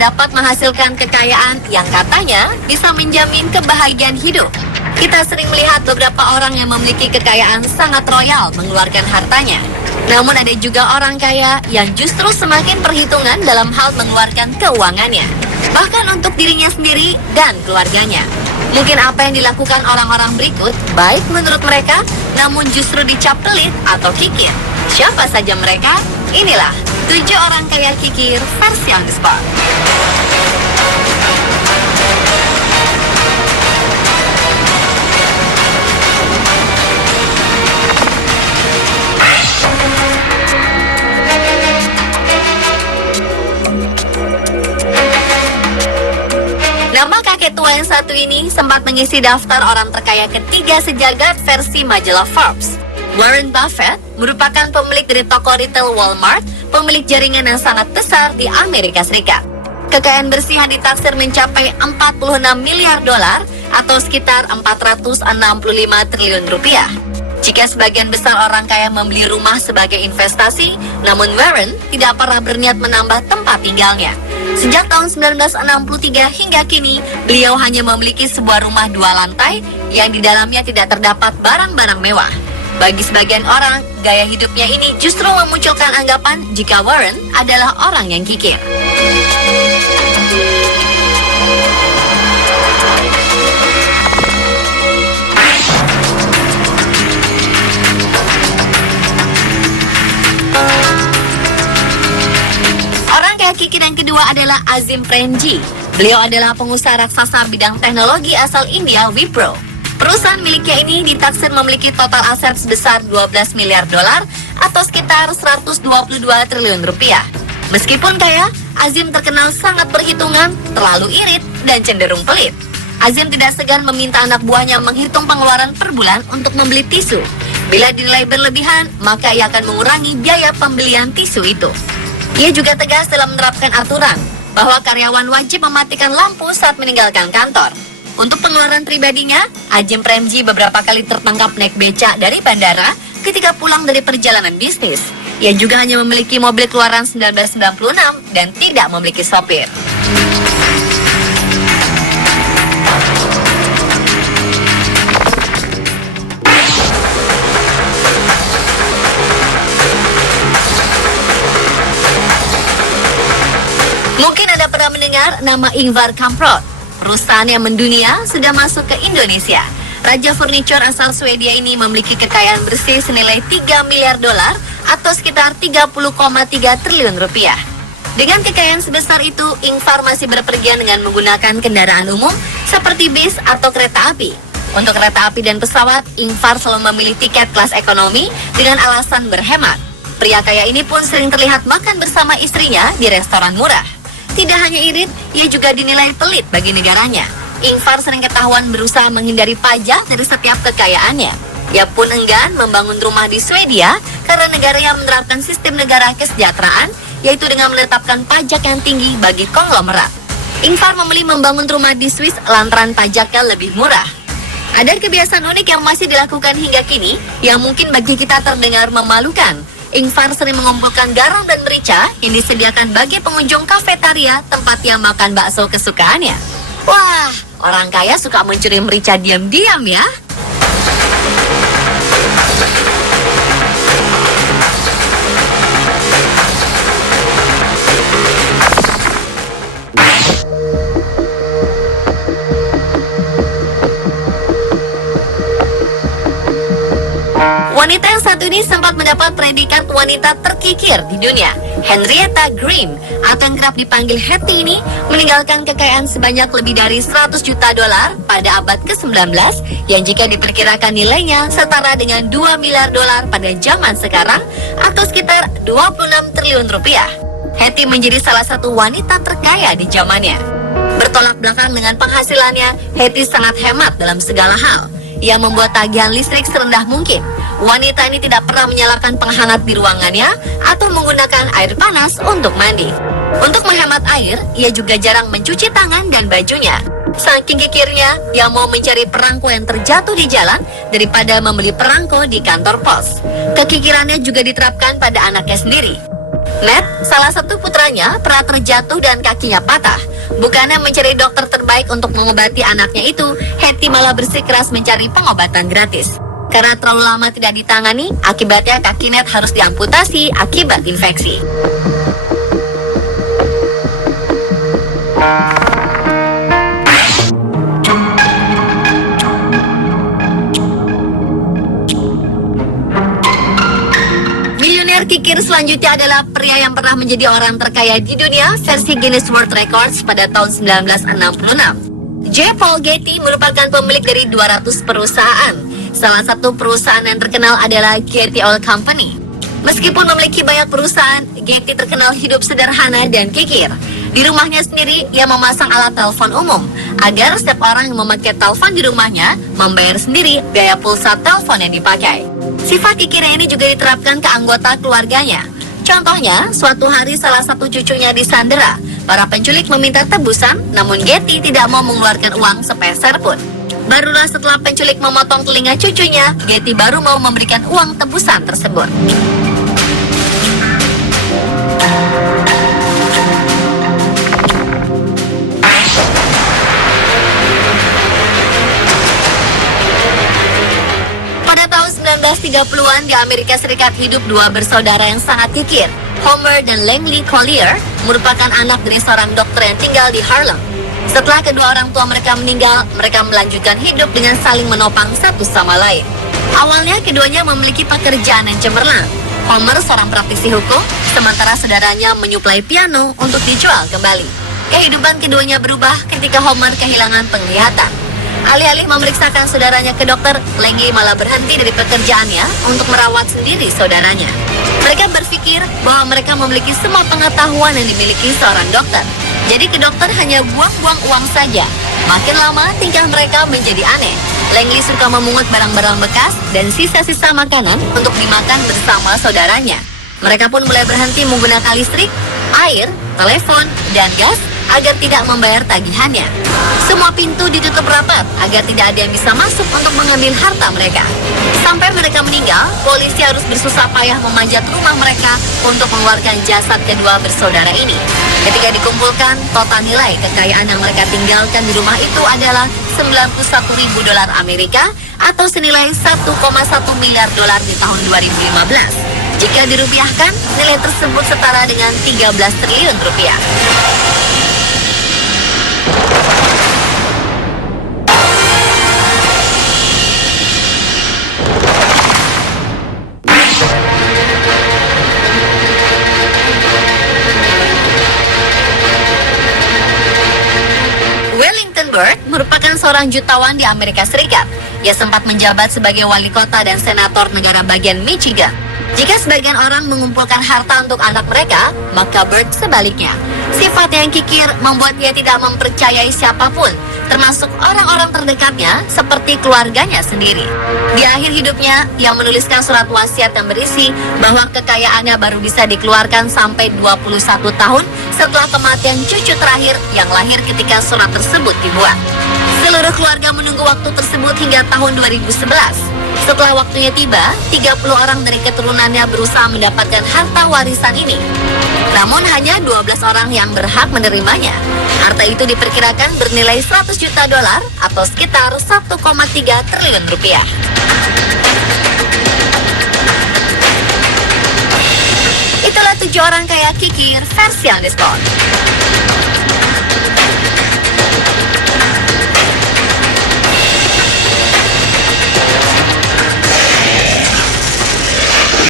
dapat menghasilkan kekayaan yang katanya bisa menjamin kebahagiaan hidup. Kita sering melihat beberapa orang yang memiliki kekayaan sangat royal mengeluarkan hartanya. Namun ada juga orang kaya yang justru semakin perhitungan dalam hal mengeluarkan keuangannya, bahkan untuk dirinya sendiri dan keluarganya. Mungkin apa yang dilakukan orang-orang berikut baik menurut mereka, namun justru dicap pelit atau kikir. Siapa saja mereka? Inilah 7 orang kaya kikir versi on the spot. Nama kakek tua yang satu ini sempat mengisi daftar orang terkaya ketiga sejagat versi majalah Forbes. Warren Buffett merupakan pemilik dari toko retail Walmart, pemilik jaringan yang sangat besar di Amerika Serikat. Kekayaan bersih yang ditaksir mencapai 46 miliar dolar atau sekitar 465 triliun rupiah. Jika sebagian besar orang kaya membeli rumah sebagai investasi, namun Warren tidak pernah berniat menambah tempat tinggalnya. Sejak tahun 1963 hingga kini, beliau hanya memiliki sebuah rumah 2 lantai yang di dalamnya tidak terdapat barang-barang mewah. Bagi sebagian orang, gaya hidupnya ini justru memunculkan anggapan jika Warren adalah orang yang kikir. Kikir yang kedua adalah Azim Premji. Beliau adalah pengusaha raksasa bidang teknologi asal India, Wipro. Perusahaan miliknya ini ditaksir memiliki total aset sebesar 12 miliar dolar atau sekitar 122 triliun rupiah. Meskipun kaya, Azim terkenal sangat perhitungan, terlalu irit, dan cenderung pelit. Azim tidak segan meminta anak buahnya menghitung pengeluaran per bulan untuk membeli tisu. Bila dinilai berlebihan, maka ia akan mengurangi biaya pembelian tisu itu. Ia juga tegas dalam menerapkan aturan bahwa karyawan wajib mematikan lampu saat meninggalkan kantor. Untuk pengeluaran pribadinya, Azim Premji beberapa kali tertangkap naik becak dari bandara ketika pulang dari perjalanan bisnis. Ia juga hanya memiliki mobil keluaran 1996 dan tidak memiliki sopir. Mungkin Anda pernah mendengar nama Ingvar Kamprad. Perusahaan yang mendunia sudah masuk ke Indonesia. Raja furniture asal Swedia ini memiliki kekayaan bersih senilai 3 miliar dolar atau sekitar 30,3 triliun rupiah. Dengan kekayaan sebesar itu, Ingvar masih berpergian dengan menggunakan kendaraan umum seperti bis atau kereta api. Untuk kereta api dan pesawat, Ingvar selalu memilih tiket kelas ekonomi dengan alasan berhemat. Pria kaya ini pun sering terlihat makan bersama istrinya di restoran murah. Tidak hanya irit, ia juga dinilai pelit bagi negaranya. Ingvar sering ketahuan berusaha menghindari pajak dari setiap kekayaannya. Ia pun enggan membangun rumah di Swedia karena negaranya menerapkan sistem negara kesejahteraan, yaitu dengan menetapkan pajak yang tinggi bagi konglomerat. Ingvar memilih membangun rumah di Swiss lantaran pajaknya lebih murah. Ada kebiasaan unik yang masih dilakukan hingga kini, yang mungkin bagi kita terdengar memalukan. Ingvar sering mengumpulkan garam dan merica yang disediakan bagi pengunjung kafetaria tempat ia makan bakso kesukaannya. Wah, orang kaya suka mencuri merica diam-diam ya. Wanita yang satu ini sempat mendapat predikat wanita terkikir di dunia. Henrietta Green, atau yang kerap dipanggil Hetty ini, meninggalkan kekayaan sebanyak lebih dari 100 juta dolar pada abad ke-19, yang jika diperkirakan nilainya setara dengan 2 miliar dolar pada zaman sekarang, atau sekitar 26 triliun rupiah. Hetty menjadi salah satu wanita terkaya di zamannya. Bertolak belakang dengan penghasilannya, Hetty sangat hemat dalam segala hal. Ia membuat tagihan listrik serendah mungkin. Wanita ini tidak pernah menyalakan penghangat di ruangannya atau menggunakan air panas untuk mandi. Untuk menghemat air, ia juga jarang mencuci tangan dan bajunya. Saking kikirnya, ia mau mencari perangko yang terjatuh di jalan daripada membeli perangko di kantor pos. Kekikirannya juga diterapkan pada anaknya sendiri. Ned, salah satu putranya, pernah terjatuh dan kakinya patah. Bukannya mencari dokter terbaik untuk mengobati anaknya itu, Hetty malah bersikeras mencari pengobatan gratis. Karena terlalu lama tidak ditangani, akibatnya kaki Ned harus diamputasi akibat infeksi. Kikir selanjutnya adalah pria yang pernah menjadi orang terkaya di dunia versi Guinness World Records pada tahun 1966. J. Paul Getty merupakan pemilik dari 200 perusahaan. Salah satu perusahaan yang terkenal adalah Getty Oil Company. Meskipun memiliki banyak perusahaan, Getty terkenal hidup sederhana dan kikir. Di rumahnya sendiri, ia memasang alat telepon umum agar setiap orang yang memakai telepon di rumahnya membayar sendiri biaya pulsa telepon yang dipakai. Sifat kikirnya ini juga diterapkan ke anggota keluarganya. Contohnya, suatu hari salah satu cucunya disandera. Para penculik meminta tebusan, namun Getty tidak mau mengeluarkan uang sepeser pun. Barulah setelah penculik memotong telinga cucunya, Getty baru mau memberikan uang tebusan tersebut. Pada tahun 1930-an di Amerika Serikat hidup dua bersaudara yang sangat kikir. Homer dan Langley Collier merupakan anak dari seorang dokter yang tinggal di Harlem. Setelah kedua orang tua mereka meninggal, mereka melanjutkan hidup dengan saling menopang satu sama lain. Awalnya keduanya memiliki pekerjaan yang cemerlang. Homer seorang praktisi hukum, sementara saudaranya menyuplai piano untuk dijual kembali. Kehidupan keduanya berubah ketika Homer kehilangan penglihatan. Alih-alih memeriksakan saudaranya ke dokter, Langley malah berhenti dari pekerjaannya untuk merawat sendiri saudaranya. Mereka berpikir bahwa mereka memiliki semua pengetahuan yang dimiliki seorang dokter. Jadi ke dokter hanya buang-buang uang saja. Makin lama tingkah mereka menjadi aneh. Langley suka memungut barang-barang bekas dan sisa-sisa makanan untuk dimakan bersama saudaranya. Mereka pun mulai berhenti menggunakan listrik, air, telepon, dan gas agar tidak membayar tagihannya. Semua pintu ditutup rapat agar tidak ada yang bisa masuk untuk mengambil harta mereka. Sampai mereka meninggal, polisi harus bersusah payah memanjat rumah mereka untuk mengeluarkan jasad kedua bersaudara ini. Ketika dikumpulkan, total nilai kekayaan yang mereka tinggalkan di rumah itu adalah $91.000 Amerika atau senilai 1,1 miliar dolar di tahun 2015. Jika dirupiahkan, nilai tersebut setara dengan 13 triliun rupiah. Bird merupakan seorang jutawan di Amerika Serikat. Ia sempat menjabat sebagai wali kota dan senator negara bagian Michigan. Jika sebagian orang mengumpulkan harta untuk anak mereka, maka Bird sebaliknya. Sifat yang kikir membuat dia tidak mempercayai siapapun, termasuk orang-orang terdekatnya seperti keluarganya sendiri. Di akhir hidupnya, ia menuliskan surat wasiat yang berisi bahwa kekayaannya baru bisa dikeluarkan sampai 21 tahun setelah kematian cucu terakhir yang lahir ketika surat tersebut dibuat. Seluruh keluarga menunggu waktu tersebut hingga tahun 2011. Setelah waktunya tiba, 30 orang dari keturunannya berusaha mendapatkan harta warisan ini. Namun hanya 12 orang yang berhak menerimanya. Harta itu diperkirakan bernilai 100 juta dolar atau sekitar 1,3 triliun rupiah. Itulah 7 orang kaya kikir versi yang diskon.